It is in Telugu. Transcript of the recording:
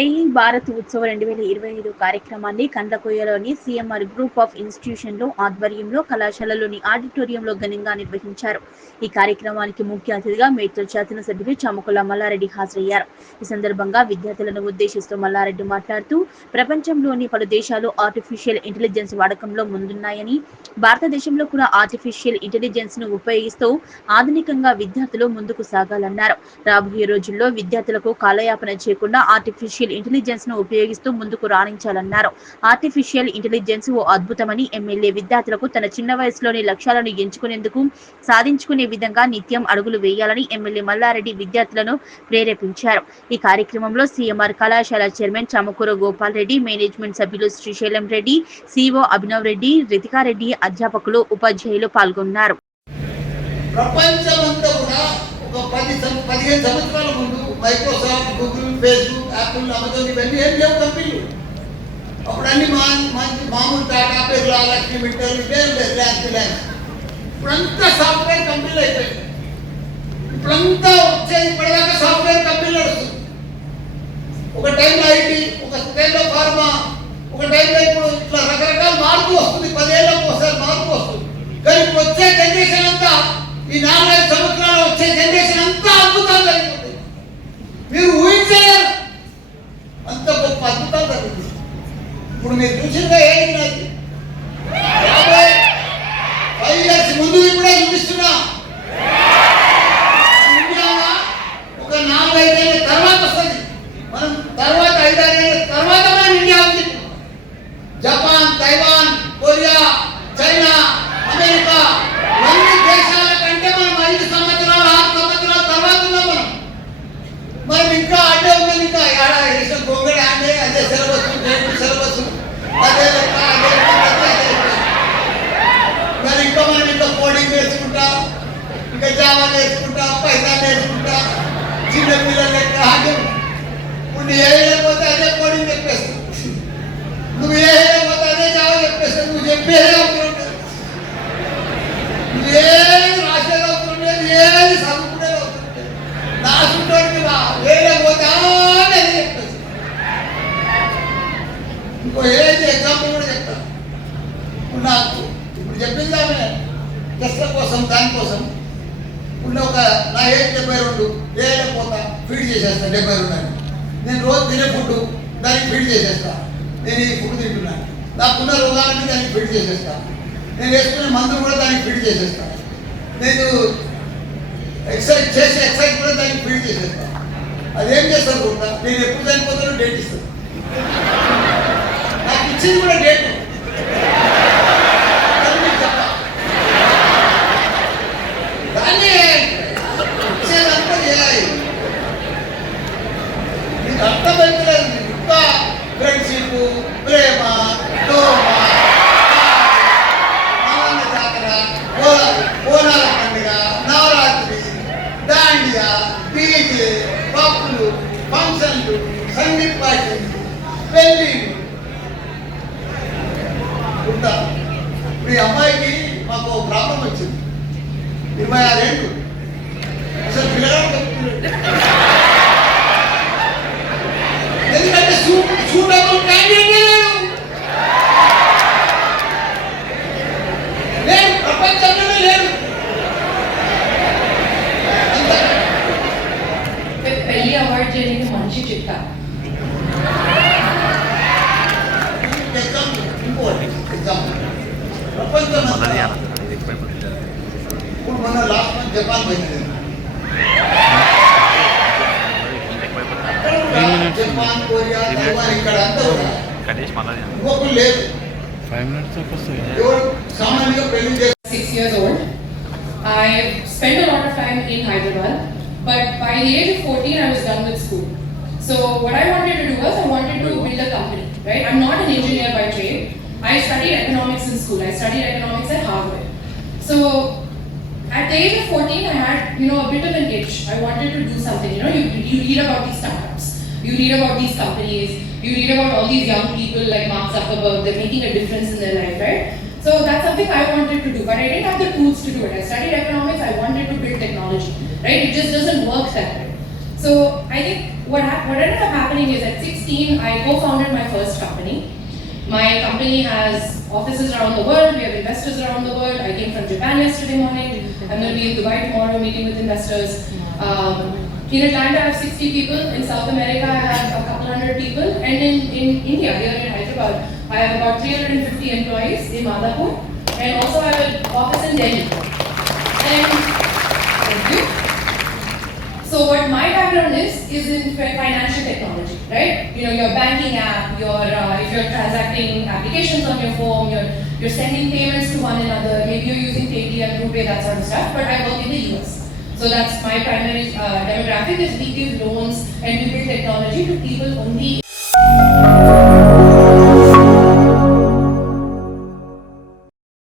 ఏఈ భారత్ ఉత్సవ్ 2025 కార్యక్రమాన్ని కండ్లకోయలోని సీఎంఆర్ గ్రూప్ ఆఫ్ ఇన్స్టిట్యూషన్లో ఆధ్వర్యంలో కళాశాలలోని ఆడిటోరియంలో ఘనంగా నిర్వహించారు. ఈ కార్యక్రమానికి ముఖ్య అతిథిగా మేడ్చల్ శాసనసభ్యులు చామకుల మల్లారెడ్డి హాజరయ్యారు. ఈ సందర్భంగా విద్యార్థులను ఉద్దేశిస్తూ మల్లారెడ్డి మాట్లాడుతూ, ప్రపంచంలోని పలు దేశాలు ఆర్టిఫిషియల్ ఇంటెలిజెన్స్ వాడకంలో ముందున్నాయని, భారతదేశంలో కూడా ఆర్టిఫిషియల్ ఇంటెలిజెన్స్ ను ఉపయోగిస్తూ ఆధునికంగా విద్యార్థులు ముందుకు సాగాలన్నారు. రాబోయే రోజుల్లో విద్యార్థులకు కాలయాపన చేయకుండా ఆర్టిఫిషియల్ ఇంటెలిజెన్స్ ను ఉపయోగిస్తూ ముందుకు రాణించాలన్నారు. ఆర్టిఫిషియల్ ఇంటెలిజెన్స్ ఓ అద్భుతమని, ఎమ్మెల్యే విద్యార్థులకు తన చిన్న వయసులోని లక్ష్యాలను ఎంచుకునేందుకు సాధించుకునే విధంగా నిత్యం అడుగులు వేయాలని ఎమ్మెల్యే మల్లారెడ్డి విద్యార్థులను ప్రేరేపించారు. ఈ కార్యక్రమంలో సీఎంఆర్ కళాశాల చైర్మన్ చామకూర గోపాల్ రెడ్డి, మేనేజ్మెంట్ సభ్యులు శ్రీశైలం రెడ్డి, సిఓ అభినవ్ రెడ్డి, రితికారెడ్డి, అధ్యాపకులు, ఉపాధ్యాయులు పాల్గొన్నారు. ప్రపంచమంతా కూడా ఒక 15 సంవత్సరాల ముందు Microsoft, Google, Facebook, Apple, Amazon ఇవన్నీ ఏం లేవు కంపెనీలు. అప్పుడు అన్ని మామూలు టాటా, బిర్లా, లక్ష్మీ మిట్టల్ ఇవే రిలయన్స్. ఇప్పుడంతా సాఫ్ట్వేర్ కంపెనీలు అయిపోయాయి. ఇప్పుడంతా వచ్చేది ఇప్పటిదాకా సాఫ్ట్వేర్ కంపెనీలు వస్తుంది. ఒక టైంలో ఐటీ, ఒక టైంలో ఫార్మా, ఒక టైంలో ఇప్పుడు ఇట్లా రకరకాల మార్పు వస్తుంది. 10 ఏళ్ళకు ఒకసారి మార్పు వస్తుంది. కానీ ఇప్పుడు వచ్చే జనరేషన్ అంతా, ఈ 4-5 సంవత్సరాలు వచ్చే జనరేషన్ అంతా అద్భుతాలు జరిగిపోతాయి. మీరు ఊహించలేరు, అంత గొప్ప అద్భుతాలు జరుగుతుంది. ఇప్పుడు మీరు చూసిందా ఏంటి? 5 years ముందు ఇప్పుడే చూపిస్తున్నా. ఇండియాలో ఒక 4-5 ఏళ్ళ తర్వాత వస్తుంది. మనం తర్వాత 5-6 ఏళ్ళ తర్వాత మనం ఇండియా ఉంది. Japan, Taiwan, Korea, China, America అన్ని దేశాల కంటే మనం 5 సంవత్సరాలు 6 సంవత్సరాల తర్వాత ఉన్నాం. మనం ఇంకా అడ్డే ఉన్నాం. ఇంకా గొంగడి ఆడే అదే సిలబస్, సిలబస్ అదే లెక్క, మరి ఇంకా మనం ఇంకా కోడింగ్ నేర్చుకుంటా, ఇంకా జావా నేర్చుకుంటా, పైథాన్ నేర్చుకుంటా, చిన్న పిల్లల లెక్క ఆడే. ఇప్పుడు నువ్వు ఏ పోతే అదే కోడింగ్ చెప్పేస్తావు, నువ్వు ఏ పోతే అదే జావా చెప్పేస్తావు. నువ్వు చెప్పేదే అవసరం లేదు, ఏది రాసేది అవసరం లేదు, ఏది చదువుకునేది అవసరం లేదు. నా చుట్టూ వేరే పోతే అది చెప్పేసి ఇంకో ఏది ఎగ్జాంపుల్ కూడా చెప్తాను. ఇప్పుడు నాకు ఇప్పుడు చెప్పింది ఆమె టెస్ట్ల కోసం, దానికోసం ఇప్పుడు ఒక నా ఏజ్ 72, ఏదైనా పోతా ఫీడ్ చేసేస్తా. 72 అని నేను రోజు తినే ఫుడ్ దానికి ఫీడ్ చేసేస్తా. నేను ఈ ఫుడ్ తింటున్నాను, నాకున్న రోగాలన్నీ దానికి ఫీడ్ చేసేస్తా. నేను వేసుకునే మందులు కూడా దానికి ఫీడ్ చేసేస్తా. నేను ఎక్సర్సైజ్ చేసే ఎక్సర్సైజ్ కూడా దానికి ఫీడ్ చేసేస్తా. అదేం చేస్తాను కూడా, నేను ఎప్పుడు చనిపోతానో డేట్ ఇస్తాను. నాకు ఇచ్చింది కూడా డేట్. దాన్ని ఇచ్చేదంతా చేయాలి. నీకు అర్థమైపోలేదు. ఇంకా ఫ్రెండ్షిప్, ప్రేమ, దోమ, బోనాల పండుగ, నవరాత్రి, దాండియా, డీజే, పప్పులు, ఫంక్షన్లు, సంగీత్ పార్టీలు, పెళ్ళిళ్ళు ఉంటా. ఇప్పుడు ఈ అమ్మాయికి మాకు ఒక ప్రాబ్లం వచ్చింది. 26 ఏళ్ళు అసలు పిల్లగాడు చెప్తున్నాడు. ఎందుకంటే సూటబుల్ క్యాండిడేట్ లేదు, ప్రపంచంలోనే లేదు. పెళ్లి అవాయిడ్ చేయడానికి మంచి చిట్కా. ప్రపంచం ఇప్పుడు మన లాస్ట్ మంత్ జపాన్ పోయింది. జపాన్, కొరియా, తైవాన్ ఇక్కడ అంతా ఇంకొకరు లేదు. 5 minutes ఎవరు సామాన్యంగా పెళ్లి చేస్తారు. 6 years old. I spent a lot of time in Hyderabad, but by the age of 14 I was done with school. So what I wanted to do was I wanted to build a company, right? I'm not an engineer by trade. I studied economics in school. I studied economics at Harvard. So at the age of 14 I had, a bit of an itch. I wanted to do something. You read about these startups. You read about these companies. You read about all these young people like Mark Zuckerberg. They're making a difference in their life, right? So that's something I wanted to do, but I didn't have the tools to do it. I studied economics. I wanted to build technology, right? It just doesn't work that way. So I think what ended up happening is at 16 2016, I co-founded my first company. My company has offices around the world. We have investors around the world. I came from Japan yesterday morning. I'm going to be in Dubai tomorrow meeting with investors. In Atlanta, I have 60 people. In South America, I have a couple hundred people. And in India, here in Hyderabad, I have about 350 employees in Madhapur. And also I have an office in Delhi. And thank you. So what my background is in financial technology, right? You know, your banking app, if you're transacting applications on your phone, you're sending payments to one another, maybe you're using Paytm, RuPay, that sort of stuff, but I work in the US. So that's my primary demographic is we give loans and we build technology to people only